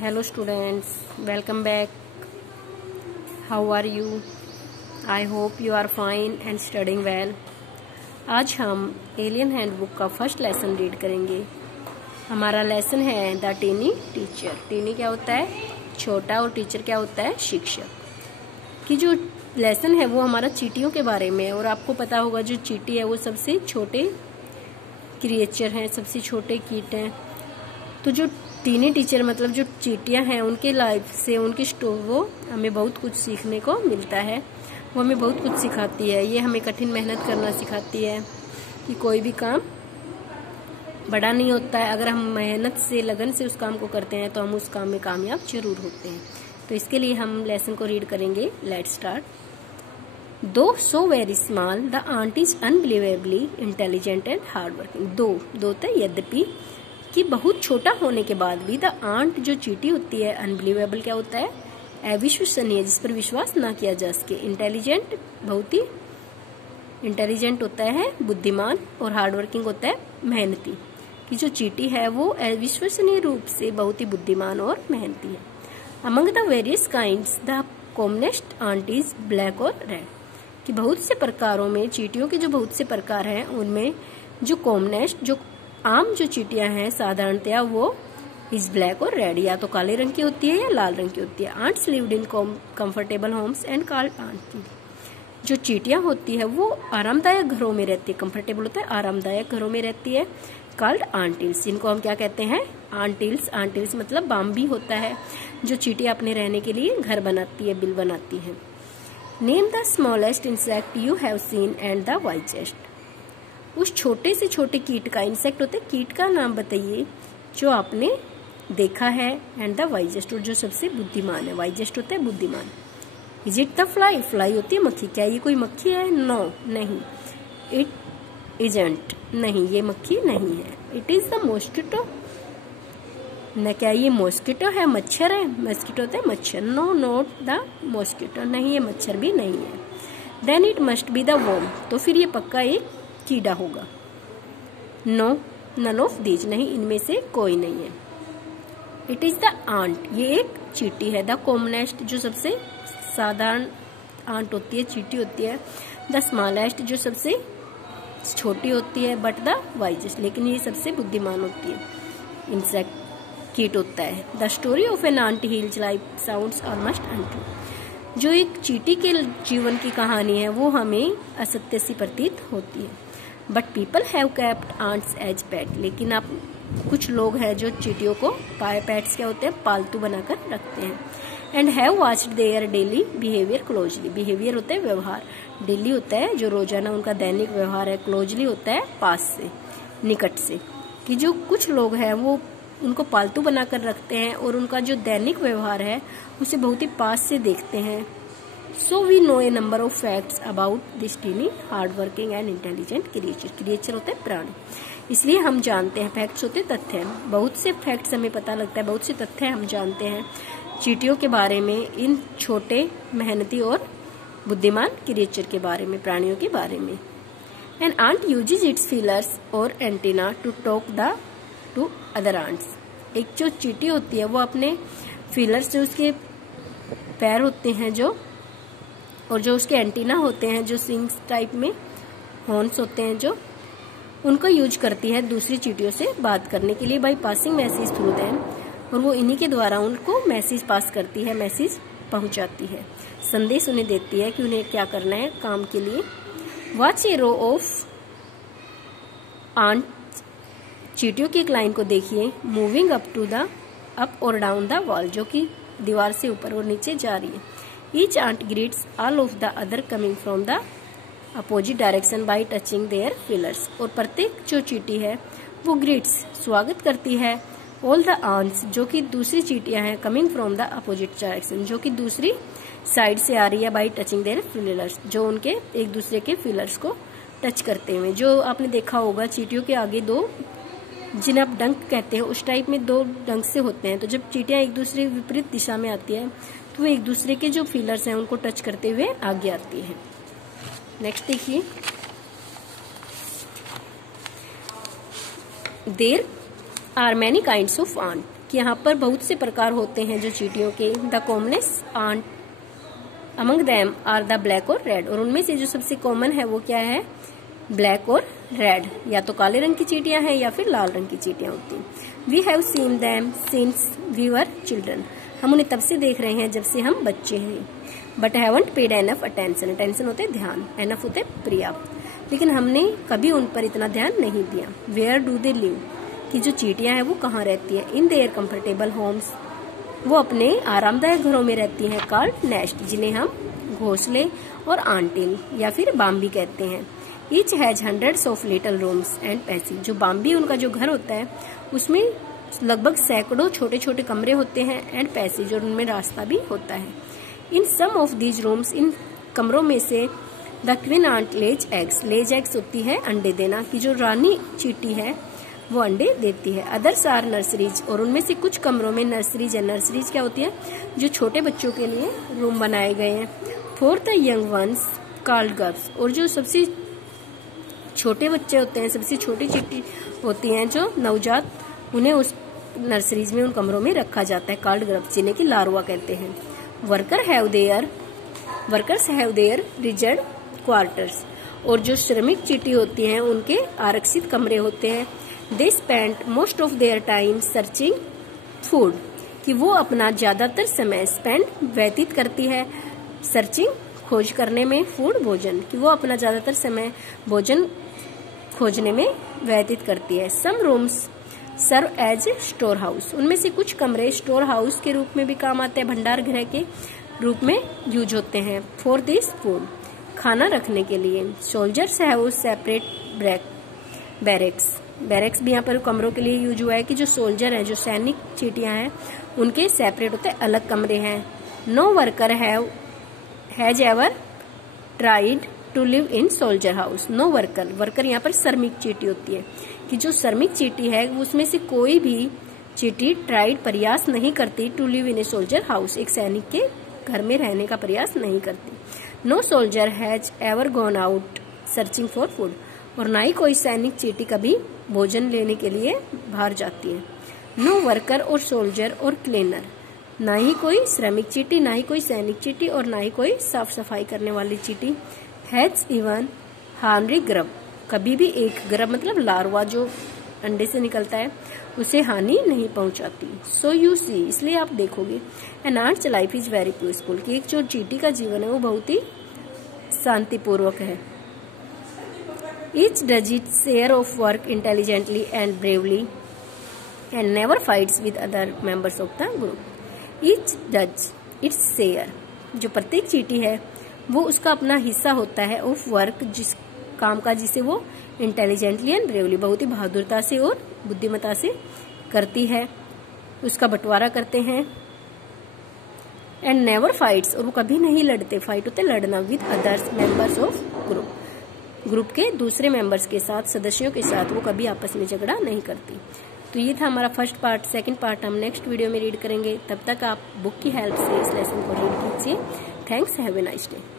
Hello students, welcome back. How are you? I hope you are fine and studying well. आज हम alien handbook का first lesson read करेंगे। हमारा lesson है the tiny teacher. Tiny क्या होता है? छोटा, और टीचर क्या होता है? शिक्षक। कि जो लेसन है वो हमारा चींटियों के बारे में है, और आपको पता होगा जो चींटी है वो सबसे छोटे क्रिएचर हैं, सबसे छोटे कीट हैं। तो जो टीनी टीचर मतलब जो चींटियां हैं उनके लाइफ से, उनकी वो हमें बहुत कुछ सीखने को मिलता है। वो हमें बहुत कुछ सिखाती है। ये हमें कठिन मेहनत करना सिखाती है कि कोई भी काम बड़ा नहीं होता है। अगर हम मेहनत से, लगन से उस काम को करते हैं तो हम उस काम में कामयाब जरूर होते हैं। तो इसके लिए हम लेसन को रीड करेंगे। Let's start. Though so very small the ant is unbelievably intelligent and hard working. Though यद्यपि कि बहुत छोटा होने के बाद भी द आंट जो चींटी होती है, अनबिलीवेबल क्या होता है? अविश्वसनीय, जिस पर विश्वास ना किया जा सके। इंटेलिजेंट, बहुत ही इंटेलिजेंट होता है, बुद्धिमान, और हार्ड वर्किंग होता है मेहनती। कि जो चींटी है वो अविश्वसनीय रूप से बहुत ही बुद्धिमान और मेहनती है। Among the various kinds the commonest ant is black और रेड। कि बहुत से प्रकारों में, चींटियों के जो बहुत से प्रकार हैं उनमें जो कॉमनेस्ट, जो आम जो चींटियां हैं साधारणतया, वो इज ब्लैक और रेड, या तो काले रंग की होती है या लाल रंग की होती है। Ants lived in comfortable homes and called ant. जो चींटियां होती है वो आरामदायक घरों में रहती है। कंफर्टेबल होता है, आरामदायक घरों में रहती है। कॉल्ड आंटिल्स, इनको हम क्या कहते हैं? आंटिल्स। आंटिल्स मतलब बाम्बी होता है, जो चींटियां अपने रहने के लिए घर बनाती है, बिल बनाती है। Name the smallest insect you have seen and the wisest. उस छोटे से छोटे कीट का, इंसेक्ट होते हैं, कीट का नाम बताइए जो आपने देखा है। एंड द वाइजेस्ट, और जो सबसे बुद्धिमान है। वाइजेस्ट होता है बुद्धिमान। Is it the fly? Fly होती है मक्खी। क्या ये कोई मक्खी है? नो, नहीं। इट इजंट, नहीं ये मक्खी नहीं है। इट इज द मॉस्किटो, न क्या ये मॉस्किटो है? मच्छर है। मॉस्किटो होता है मच्छर। नो, नॉट द मॉस्किटो, नहीं ये मच्छर भी नहीं है। Then it must be the worm, तो फिर ये पक्का एक कीड़ा होगा। नो, नन ऑफ दीज, नहीं इनमें से कोई नहीं है। इट इज द आंट, ये एक चींटी है। द कॉमनेस्ट, जो सबसे साधारण आंट होती है, चींटी होती है। द स्मॉलेस्ट, जो सबसे छोटी होती है। बट द वाइजेस्ट, लेकिन ये सबसे बुद्धिमान होती है। इंसेक्ट, कीट होता है। The story of an ant hill's life sounds almost untrue. जो एक चींटी के जीवन की कहानी है वो हमें असत्य सी प्रतीत होती है। But people have kept ants as pet, लेकिन आप कुछ लोग हैं जो चींटियों को पेट्स क्या होते हैं? पालतू बनाकर रखते हैं। And have watched their daily behaviour closely. Behaviour होता है व्यवहार, डेली होता है जो रोजाना उनका दैनिक व्यवहार है। क्लोजली होता है पास से, निकट से। कि जो कुछ लोग हैं वो उनको पालतू बनाकर रखते हैं और उनका जो दैनिक व्यवहार है उसे बहुत ही पास से देखते हैं। So we know a number of facts about this teeny, hardworking and intelligent creature. Creature होते हैं प्राणी, इसलिए हम जानते हैं। फैक्ट्स होते हैं तथ्य। बहुत से फैक्ट्स हमें पता लगता है, बहुत से तथ्य हम जानते हैं चींटियों के बारे में, इन छोटे, मेहनती और बुद्धिमान क्रिएचर के बारे में, प्राणियों के बारे में। An ant uses its feelers और antenna to talk to other ants. एक जो चींटी होती है वो अपने फीलर्स, जो उसके पैर होते हैं जो, और जो उसके एंटीना होते हैं, जो सिंग्स टाइप में हॉर्न्स होते हैं, जो उनको यूज करती है दूसरी चींटियों से बात करने के लिए। By passing message through them, और वो इन्हीं के द्वारा उनको मैसेज पास करती है, मैसेज पहुंचाती है, संदेश उन्हें देती है कि उन्हें क्या करना है काम के लिए। Watch a row of ant, चींटियों की एक लाइन को देखिए। मूविंग अप और डाउन द वॉल, जो कि दीवार से ऊपर और नीचे जा रही है। Each ant greets all of the other coming from the opposite direction by touching their feelers. और प्रत्येक जो चींटी है वो ग्रीट्स, स्वागत करती है, all the ants, जो कि दूसरी चींटियां हैं, coming from the opposite direction, जो कि दूसरी साइड से आ रही है, by touching their feelers, जो उनके एक दूसरे के फीलर्स को टच करते हुए। जो आपने देखा होगा चींटियों के आगे दो, जिन्हें आप डंक कहते हैं, उस टाइप में दो डंक से होते हैं। तो जब चींटियां एक दूसरे विपरीत दिशा में आती है तो वो एक दूसरे के जो फीलर्स हैं उनको टच करते हुए आगे आती है। नेक्स्ट देखिए। There are many kinds of ant. कि यहाँ पर बहुत से प्रकार होते हैं जो चींटियों के। The commonest ant among them are the black और रेड, और उनमें से जो सबसे कॉमन है वो क्या है, ब्लैक और रेड। या तो काले रंग की चींटियां हैं या फिर लाल रंग की चींटियां होती हैं। We have seen them since we were children, हम उन्हें तब से देख रहे हैं जब से हम बच्चे हैं। But haven't paid enough attention, attention होते ध्यान, एनफ होते पर्याप्त, लेकिन हमने कभी उन पर इतना ध्यान नहीं दिया। वेयर डू दे लिव, कि जो चींटियां हैं वो कहाँ रहती है। इन देयर कंफर्टेबल होम्स, वो अपने आरामदायक घरों में रहती हैं। कॉल्ड नेस्ट, जिन्हें हम घोंसले और आंटिल या फिर बाम्बी कहते हैं। Each has hundreds of little rooms and passage, जो बाम्बी उनका जो घर होता है उसमें लगभग सैकड़ों छोटे छोटे कमरे होते हैं, एंड पैसेज, और उनमें रास्ता भी होता है। In some of these rooms, इन कमरों में से the queen ant lays eggs, lays eggs होती है अंडे देना, कि जो रानी चींटी है वो अंडे देती है। अदर्स आर नर्सरीज, और उनमें से कुछ कमरों में नर्सरीज है। नर्सरीज क्या होती है, जो छोटे बच्चों के लिए रूम बनाए गए हैं। For the young ones called girls, और जो सबसे छोटे बच्चे होते हैं, सबसे छोटी चींटी होती हैं जो नवजात, उन्हें उस नर्सरीज में, उन कमरों में रखा जाता है। कॉल्ड गर्ल्स, जिन्हें की लार्वा कहते हैं। Workers have their reserve quarters, और जो श्रमिक चींटी होती हैं उनके आरक्षित कमरे होते हैं। They spend most of their time searching food, कि वो अपना ज्यादातर समय व्यतीत करती है सर्चिंग, खोज करने में, फूड भोजन, कि वो अपना ज्यादातर समय भोजन खोजने में व्यतीत करती है। Some rooms serve as store house, उनमें से कुछ कमरे स्टोर हाउस के रूप में भी काम आते हैं, भंडार गृह के रूप में यूज होते हैं। फॉर दिस फूड, खाना रखने के लिए। Soldiers have separate barracks, barracks भी यहाँ पर कमरों के लिए यूज हुआ है, कि जो सोल्जर हैं, जो सैनिक चींटियां हैं, उनके सेपरेट होते अलग कमरे हैं। No worker has ever tried to live in soldier house. No worker, worker यहाँ पर श्रमिक चींटी होती है, कि जो श्रमिक चींटी है उसमें से कोई भी चींटी ट्राइड, प्रयास नहीं करती to live in a soldier house, एक सैनिक के घर में रहने का प्रयास नहीं करती। No soldier has ever gone out searching for food, और ना ही कोई सैनिक चींटी कभी भोजन लेने के लिए बाहर जाती है। नो वर्कर और सोल्जर और क्लीनर, ना ही कोई श्रमिक चींटी, ना ही कोई सैनिक चींटी, और ना ही कोई साफ सफाई करने वाली चींटी। हैज इवन हार्मरी ग्रब, कभी भी एक ग्रब मतलब लार्वा जो अंडे से निकलता है उसे हानि नहीं पहुंचाती। सो यू सी, इसलिए आप देखोगे an ant's life is very peaceful, कि एक जो चींटी का जीवन है वो बहुत ही शांतिपूर्वक है। Each does its share of work intelligently and bravely and never fights with other members of the group. Each does its share, जो प्रत्येक चींटी है वो उसका अपना हिस्सा होता है ऑफ वर्क, जिस काम का जिसे वो इंटेलिजेंटली एंड ब्रेवली, बहुत ही बहादुरता से और बुद्धिमता से करती है, उसका बंटवारा करते हैं। एंड नेवर फाइट्स, और वो कभी नहीं लड़ते, फाइट होते लड़ना, with others members of group, group के दूसरे मेंबर्स के साथ, सदस्यों के साथ वो कभी आपस में झगड़ा नहीं करती। तो ये था हमारा फर्स्ट पार्ट। सेकंड पार्ट हम नेक्स्ट वीडियो में रीड करेंगे। तब तक आप बुक की हेल्प से इस लेसन को रीड कीजिए। Thanks, have a nice day.